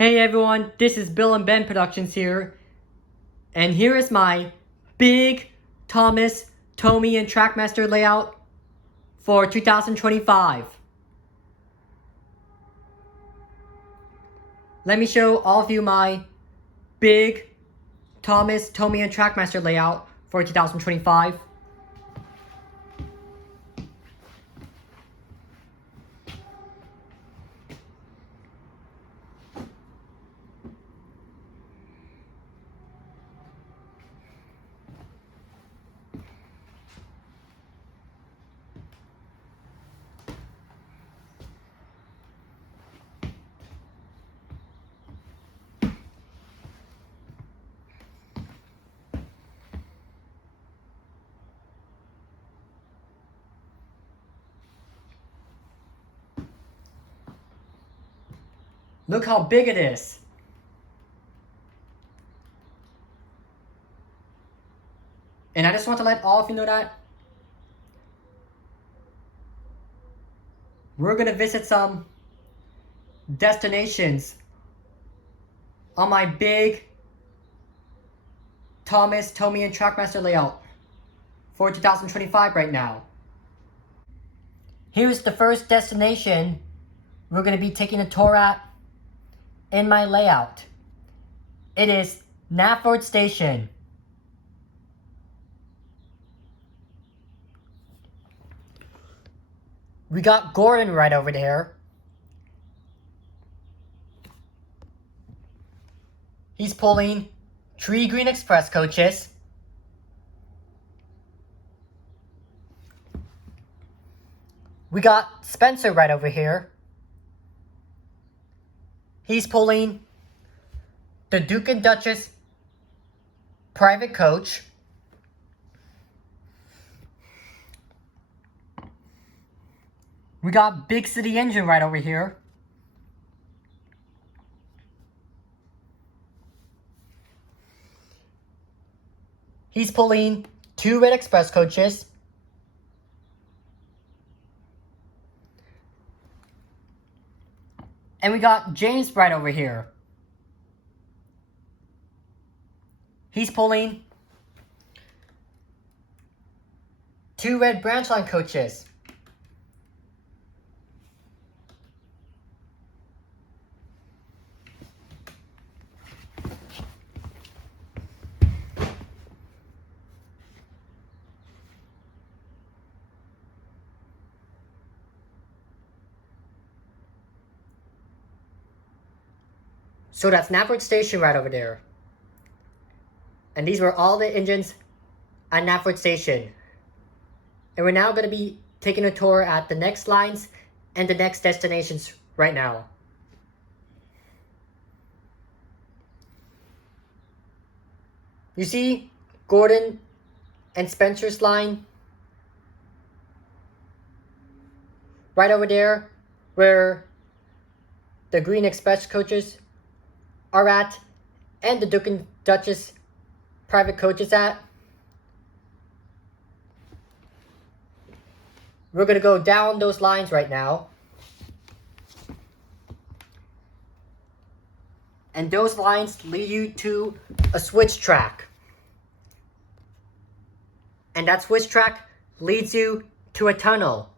Hey everyone, this is Bill and Ben Productions here, and here is my big Thomas Tomy and Trackmaster layout for 2025. Let me show all of you my big Thomas Tomy and Trackmaster layout for 2025. Look how big it is. And I just want to let all of you know that we're going to visit some destinations on my big Thomas Tomy and Trackmaster layout for 2025 right now. Here's the first destination we're going to be taking a tour at in my layout. It is Napford Station. We got Gordon right over there. He's pulling 3 Green Express coaches. We got Spencer right over here. He's pulling the Duke and Duchess private coach. We got Big City Engine right over here. He's pulling 2 Red Express coaches. And we got James right over here. He's pulling 2 Red Branch Line coaches. So that's Napford Station right over there. And these were all the engines at Napford Station. And we're now going to be taking a tour at the next lines and the next destinations right now. You see Gordon and Spencer's line right over there where the Green Express coaches are at and the Duke and Duchess private coaches at. We're going to go down those lines right now. And those lines lead you to a switch track. And that switch track leads you to a tunnel.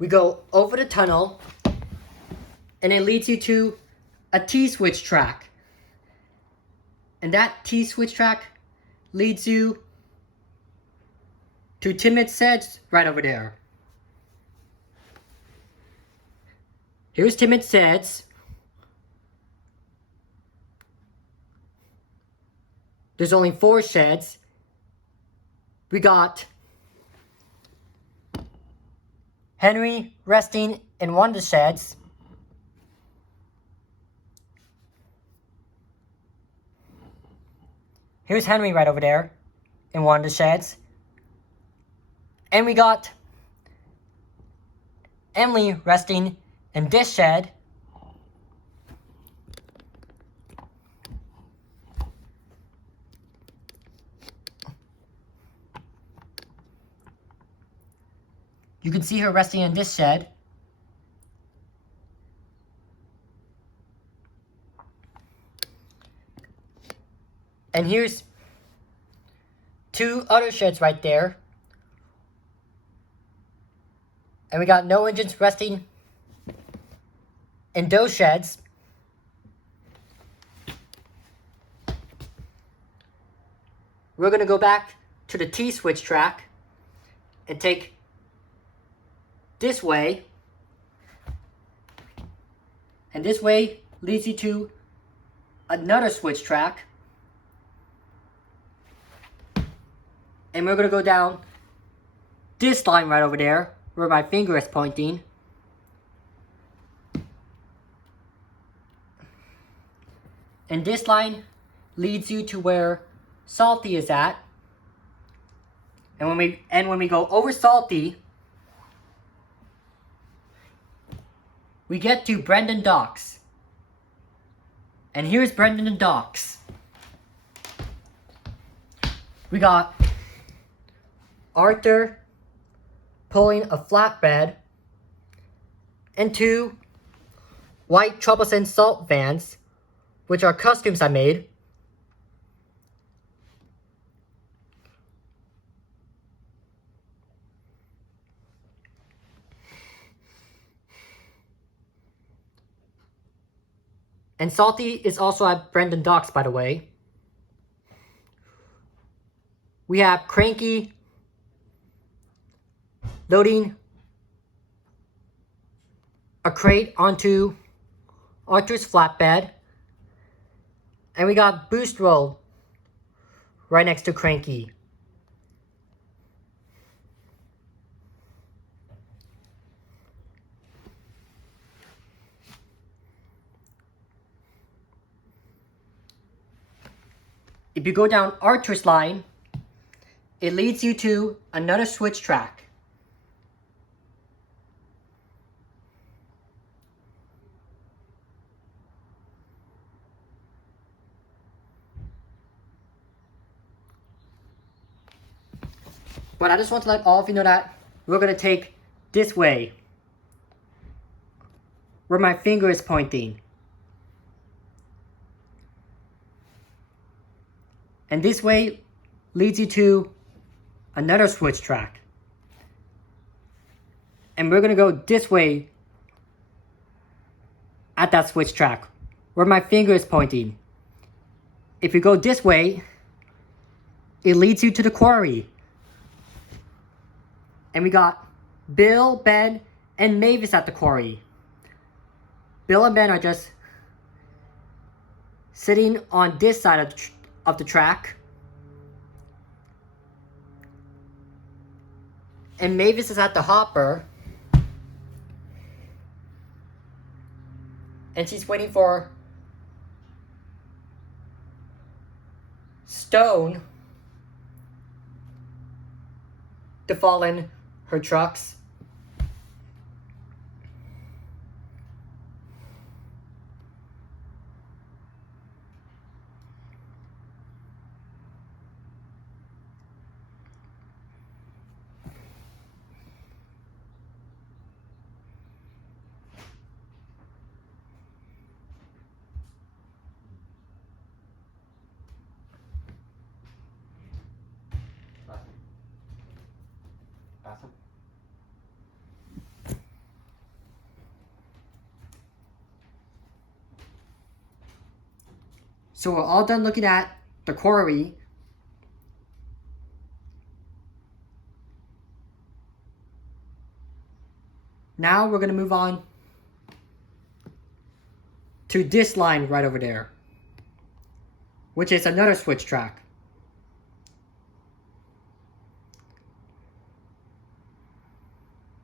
We go over the tunnel, and it leads you to a T-switch track. And that T-switch track leads you to Timid Seds right over there. Here's Timid Seds. There's only 4 sheds. We got Henry resting in one of the sheds. Here's Henry right over there in one of the sheds. And we got Emily resting in this shed. You can see her resting in this shed. And here's two other sheds right there. And we got no engines resting in those sheds. We're going to go back to the T-switch track and take this way. And this way leads you to another switch track. And we're going to go down this line right over there, where my finger is pointing. And this line leads you to where Salty is at. And when we go over Salty, we get to Brendan Docks. And here's Brendan Docks. We got Arthur pulling a flatbed and two white troublesome salt vans, which are costumes I made. And Salty is also at Brendan Docks, by the way. We have Cranky loading a crate onto Arthur's flatbed. And we got Boost Roll right next to Cranky. If you go down Archer's line, it leads you to another switch track. But I just want to let all of you know that we're going to take this way, where my finger is pointing. And this way leads you to another switch track. And we're going to go this way at that switch track, where my finger is pointing. If you go this way, it leads you to the quarry. And we got Bill, Ben, and Mavis at the quarry. Bill and Ben are just sitting on this side of the track. And Mavis is at the hopper. And she's waiting for Stone to fall in her trucks. So we're all done looking at the quarry. Now we're going to move on to this line right over there, which is another switch track.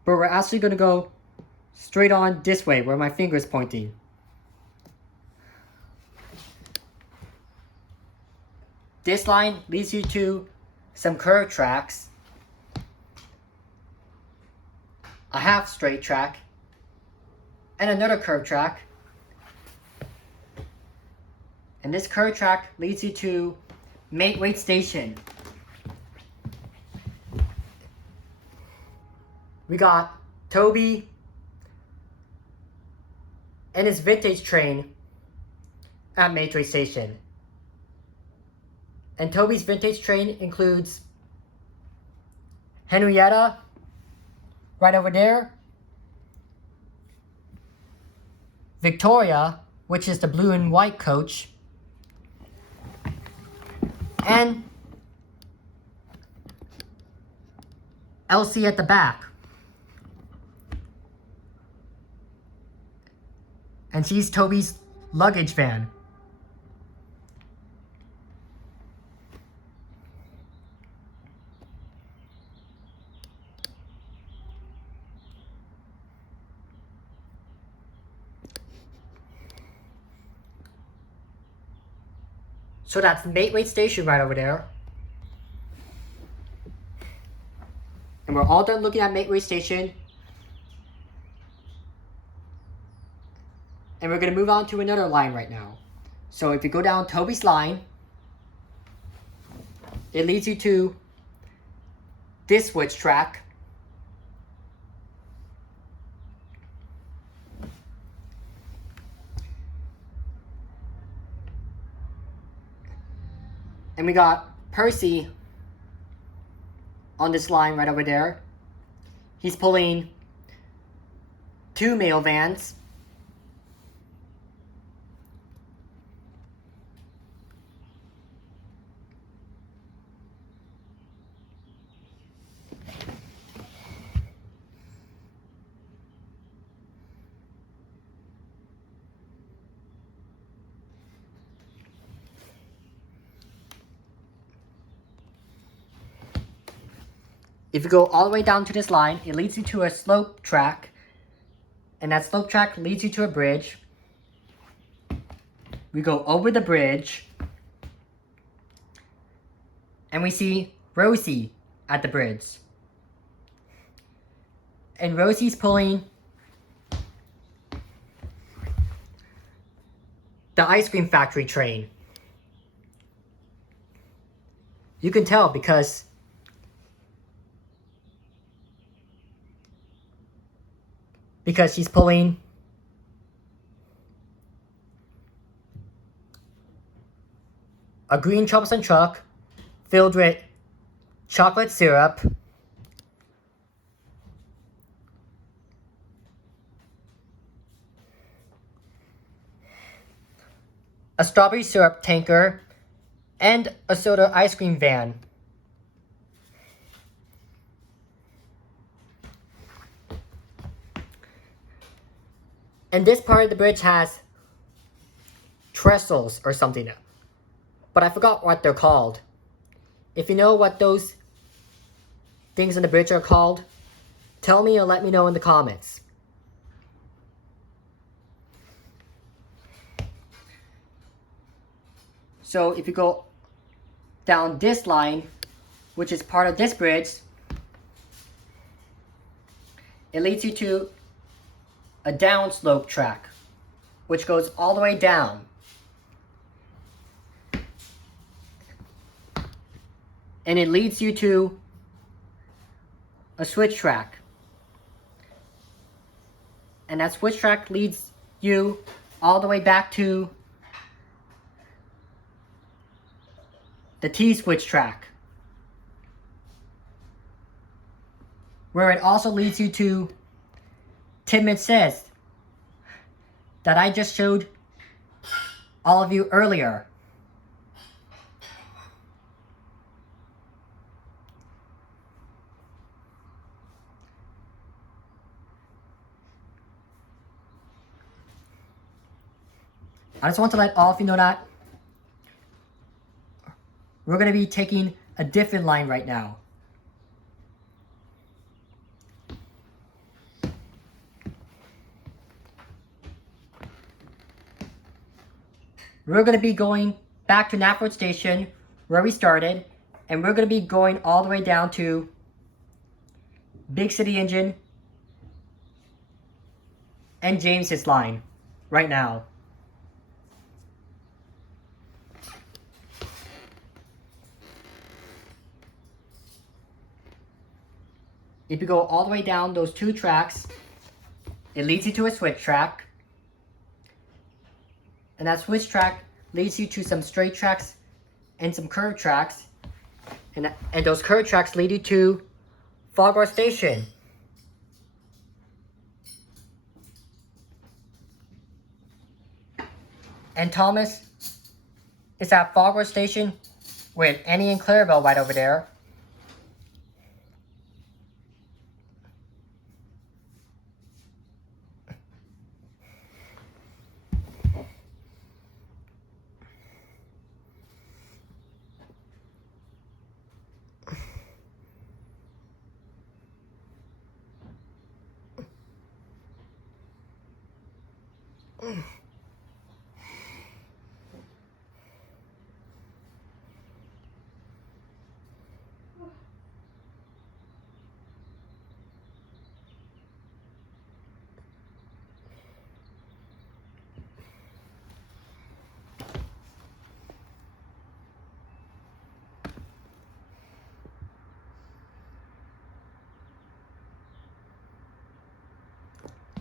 But we're actually going to go straight on this way where my finger is pointing. This line leads you to some curved tracks, a half straight track, and another curved track. And this curved track leads you to Mateway Station. we got Toby and his vintage train at Mateway Station. And Toby's vintage train includes Henrietta, right over there, Victoria, which is the blue and white coach, and Elsie at the back. And she's Toby's luggage van. So that's Mateway Station right over there. And we're all done looking at Mateway Station. And we're going to move on to another line right now. So if you go down Toby's line, it leads you to this switch track. And we got Percy on this line right over there. He's pulling 2 mail vans. If you go all the way down to this line, it leads you to a slope track. And that slope track leads you to a bridge. We go over the bridge. And we see Rosie at the bridge. And Rosie's pulling the ice cream factory train. You can tell because she's pulling a green troublesome truck filled with chocolate syrup, a strawberry syrup tanker, and a soda ice cream van. And this part of the bridge has trestles or something, but I forgot what they're called. If you know what those things on the bridge are called, tell me or let me know in the comments. So if you go down this line, which is part of this bridge, it leads you to a downslope track, which goes all the way down. And it leads you to a switch track. And that switch track leads you all the way back to the T-switch track, where it also leads you to Tidman Says that I just showed all of you earlier. I just want to let all of you know that we're going to be taking a different line right now. We're going to be going back to Napford Station, where we started, and we're going to be going all the way down to Big City Engine and James's line right now. if you go all the way down those 2 tracks, it leads you to a switch track. And that switch track leads you to some straight tracks and some curved tracks. And those curved tracks lead you to Napford Station. And Thomas is at Napford Station with Annie and Clarabelle right over there.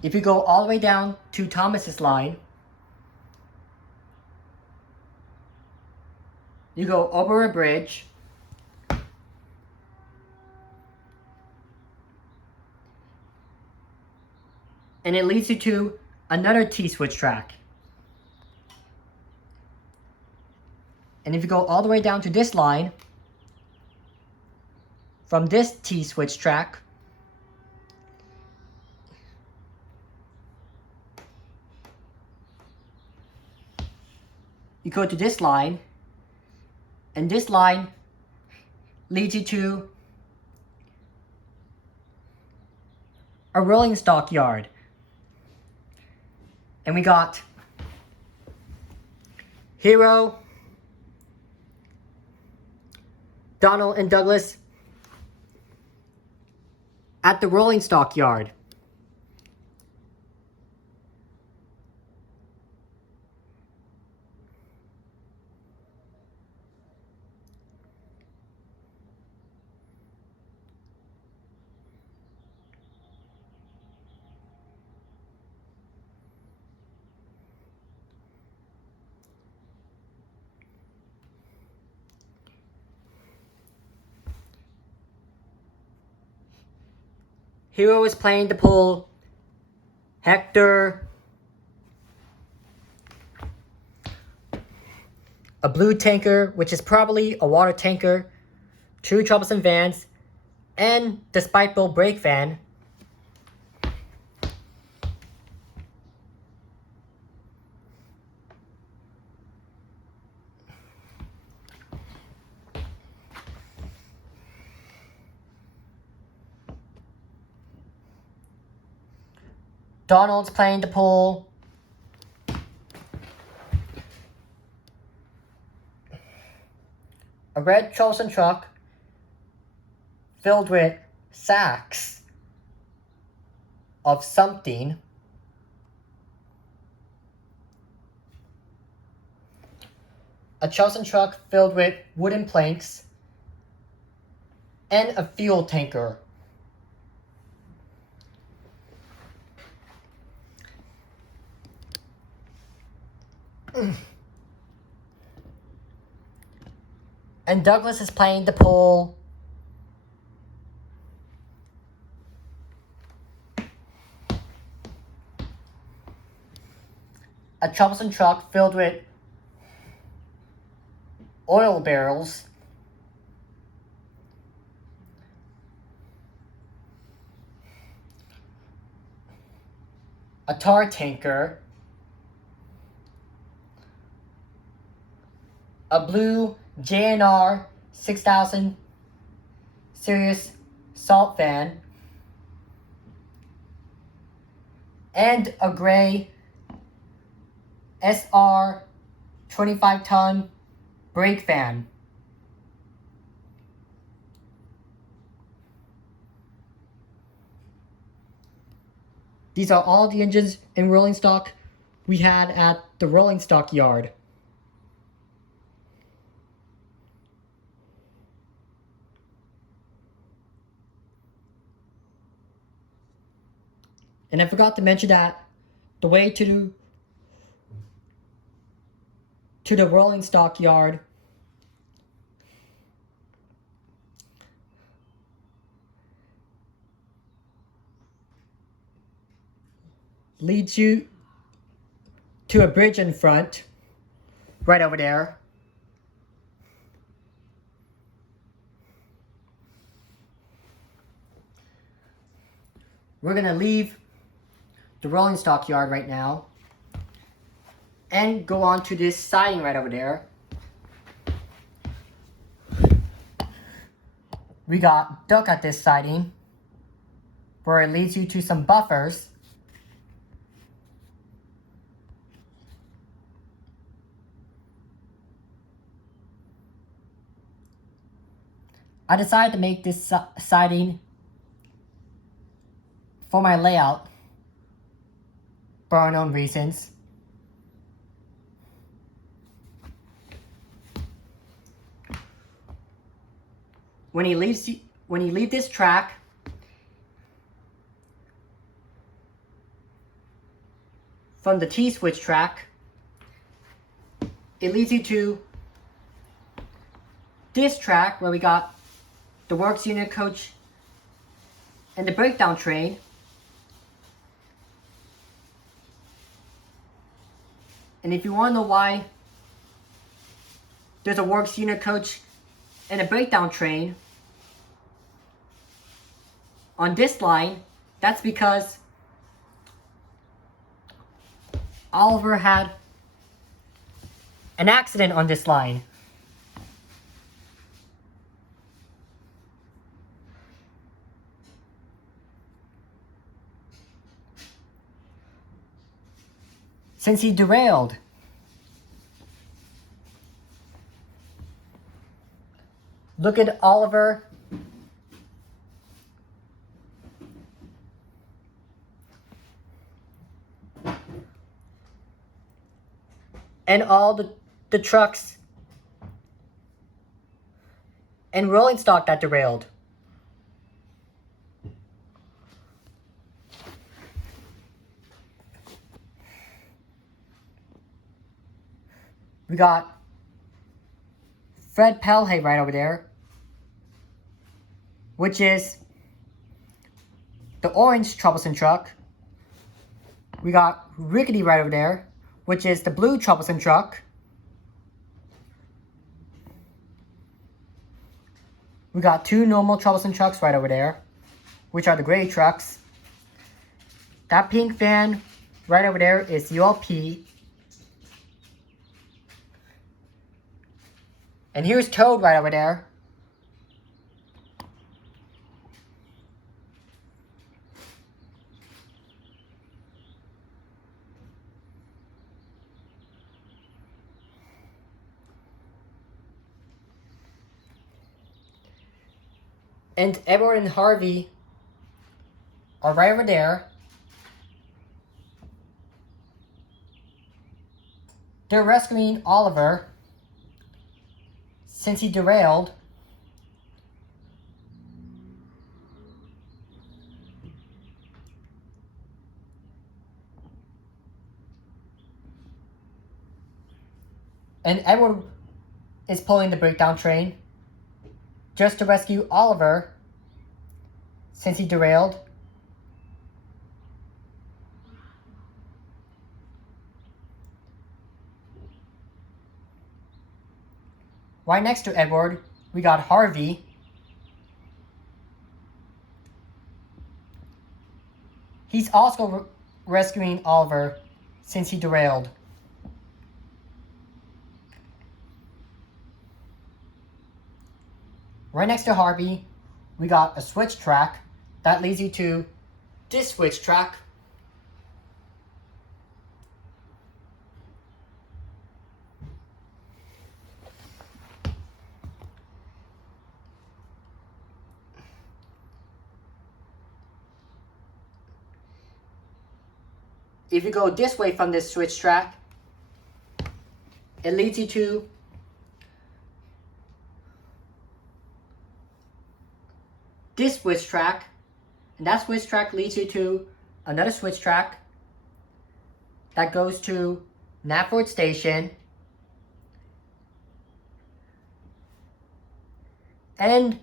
If you go all the way down to Thomas's line, you go over a bridge, and it leads you to another T-switch track. And if you go all the way down to this line, from this T-switch track, you go to this line, and this line leads you to a rolling stockyard. And we got Hero, Donald, and Douglas at the rolling stockyard. Hero is playing to pull Hector, a blue tanker, which is probably a water tanker, 2 troublesome vans, and the Spiteful brake van. Donald's playing to pull a red troublesome truck filled with sacks of something. A troublesome truck filled with wooden planks and a fuel tanker. And Douglas is playing to pull a troublesome truck filled with oil barrels, a tar tanker, a blue JNR 6000 Sirius salt van, and a gray SR 25-ton brake van. These are all the engines in rolling stock we had at the rolling stock yard. And I forgot to mention that the way to the rolling stockyard leads you to a bridge in front, right over there. We're gonna leave the rolling stockyard right now and go on to this siding right over there. We got duck at this siding where it leads you to some buffers. I decided to make this siding for my layout for unknown reasons. When you leave this track, from the T-switch track, it leads you to this track where we got the works unit coach and the breakdown train. And if you want to know why there's a works unit coach and a breakdown train on this line, that's because Oliver had an accident on this line. Since he derailed. Look at Oliver. And all the trucks and rolling stock that derailed. We got Fred Pelhay right over there, which is the orange troublesome truck. We got Rickety right over there, which is the blue troublesome truck. We got two normal troublesome trucks right over there, which are the gray trucks. That pink van right over there is ULP. And here's Toad right over there. And Edward and Harvey are right over there. They're rescuing Oliver since he derailed. And Edward is pulling the breakdown train just to rescue Oliver since he derailed. Right next to Edward, we got Harvey. He's also rescuing Oliver since he derailed. Right next to Harvey, we got a switch track that leads you to this switch track. If you go this way from this switch track, it leads you to this switch track, and that switch track leads you to another switch track that goes to Napford Station and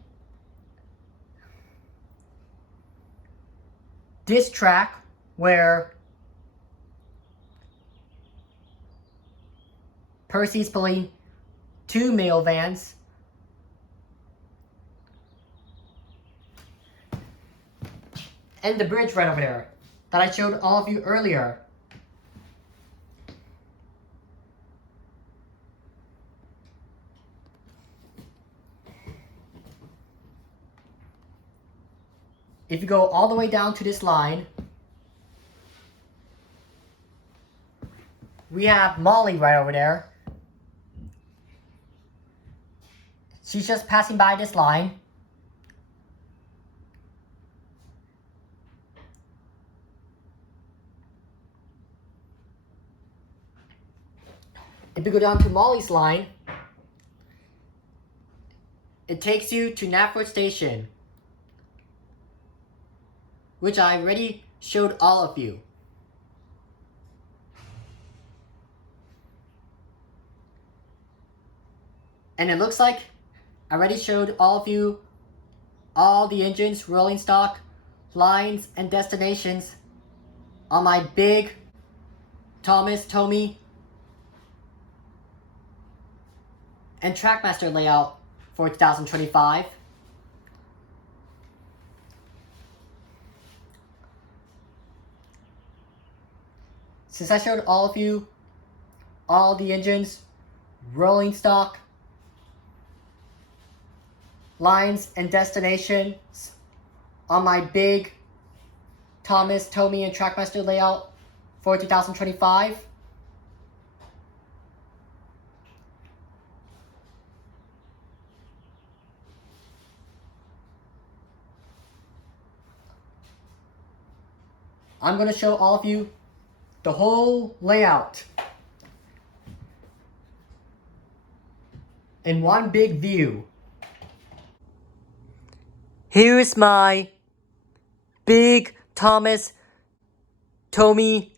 this track where Percy's pulling 2 mail vans and the bridge right over there that I showed all of you earlier. If you go all the way down to this line, we have Molly right over there. She's just passing by this line. If you go down to Molly's line, it takes you to Napford Station, which I already showed all of you. And it looks like I already showed all of you all the engines, rolling stock, lines, and destinations on my big Thomas Tomy and Trackmaster layout for 2025. Since I showed all of you all the engines, rolling stock, lines, and destinations on my big Thomas Tomy and Trackmaster layout for 2025, I'm going to show all of you the whole layout in one big view. Here's my big Thomas Tomy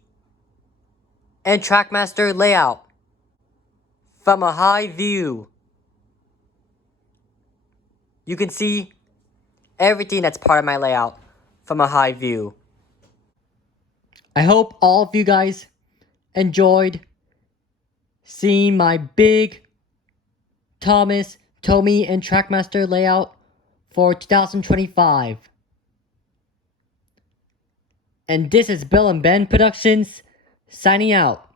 and Trackmaster layout from a high view. You can see everything that's part of my layout from a high view. I hope all of you guys enjoyed seeing my big Thomas Tomy and Trackmaster layout for 2025. And this is Bill and Ben Productions signing out.